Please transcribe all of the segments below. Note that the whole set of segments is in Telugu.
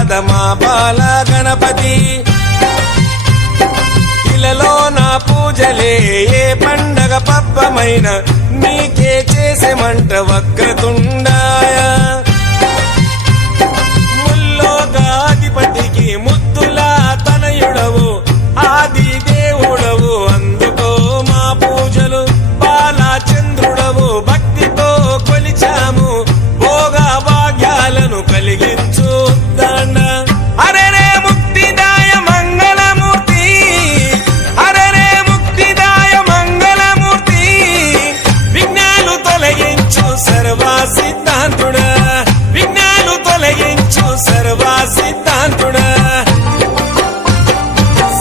కాద మా బాల గణపతి ఇలలో నా పూజలే ఏ పండగ పబ్బమైన నీకే చేసేమంట వక్రతుండాయ ముల్లోకాధిపతికి ముద్దులా తనయుడవు ఆది దేవుడవు అందుకో మా పూజలు బాలచంద్రుడవు భక్తితో కొలిచాము భోగ భాగ్యాలను కలిగించు దండ అరే రే ముక్తిదాయ మంగళమూర్తి అరే రే ముక్తిదాయ మంగళమూర్తి విఘ్నాలు తొలగించు సర్వ సిద్ధాంతుడా విఘ్నాలు తొలగించు సర్వ సిద్ధాంతుడా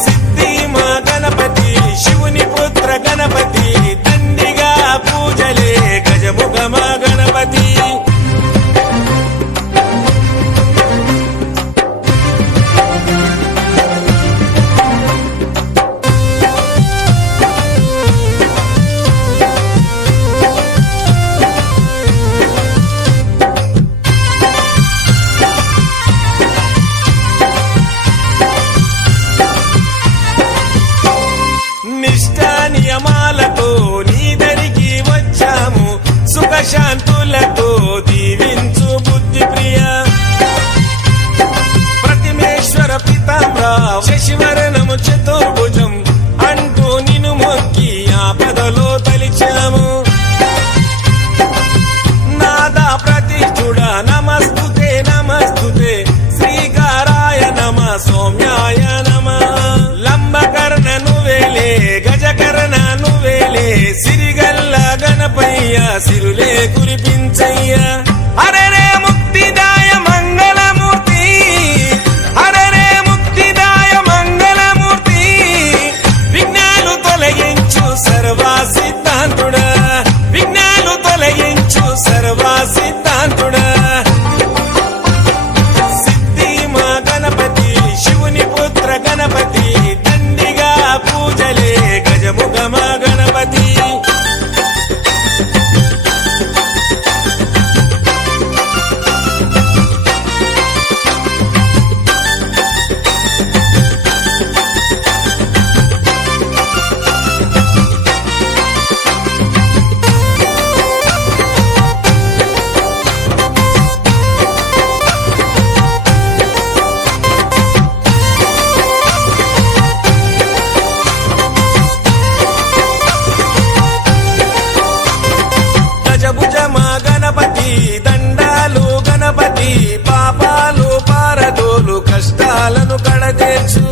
సిద్ధి మా గణపతి శివుని పుత్ర గణపతి దండిగా పూజలే గజముఖ మా గణపతి నిష్ఠా నియమాలతో నీ దరికి వచ్చాము సుఖశాంతులతో దీవించు బుద్ధి ప్రియ ప్రతిమేశ్వర పితాంబర శశివరణము చతుర్భుజం అంటూ నిన్ను మొక్కి ఆపదలో తలిచాము నాదా ప్రతిష్ఠుడ నమస్తుతే నమస్తుతే శ్రీకారాయ నమ సౌమ్యాయ నమ లంబకర్ణ నువ్వేలే గజకర్ణ నువ్వేలే సిరిగల్ల గణపయ్య సిరులే కురిపించయ్య అరే రే ముక్తిదాయ మంగళమూర్తి అరే రే ముక్తిదాయ మంగళమూర్తి విఘ్నాలు తొలగించు సర్వ సిద్ధాంతుడా విఘ్నాలు తొలగించు సర్వ సిద్ధాంతుడా సిద్ధి మా గణపతి శివుని పుత్ర గణపతి దండిగా పూజలే గజముఖ మా గణపతి గజభుజ మా గణపతి దండాలు గణపతి పాపాలు పారదోలు కష్టాలను కడతీర్చు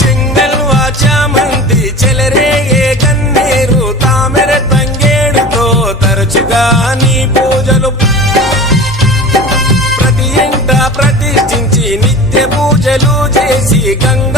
చెంగల్వా చామంతి చెలరేగే గన్నేరు తామెర తంగేడుతో తరచుగా నీ పూజలు ప్రతి ఇంట ప్రతిష్ఠించి నిత్య పూజలు చేసి గంగ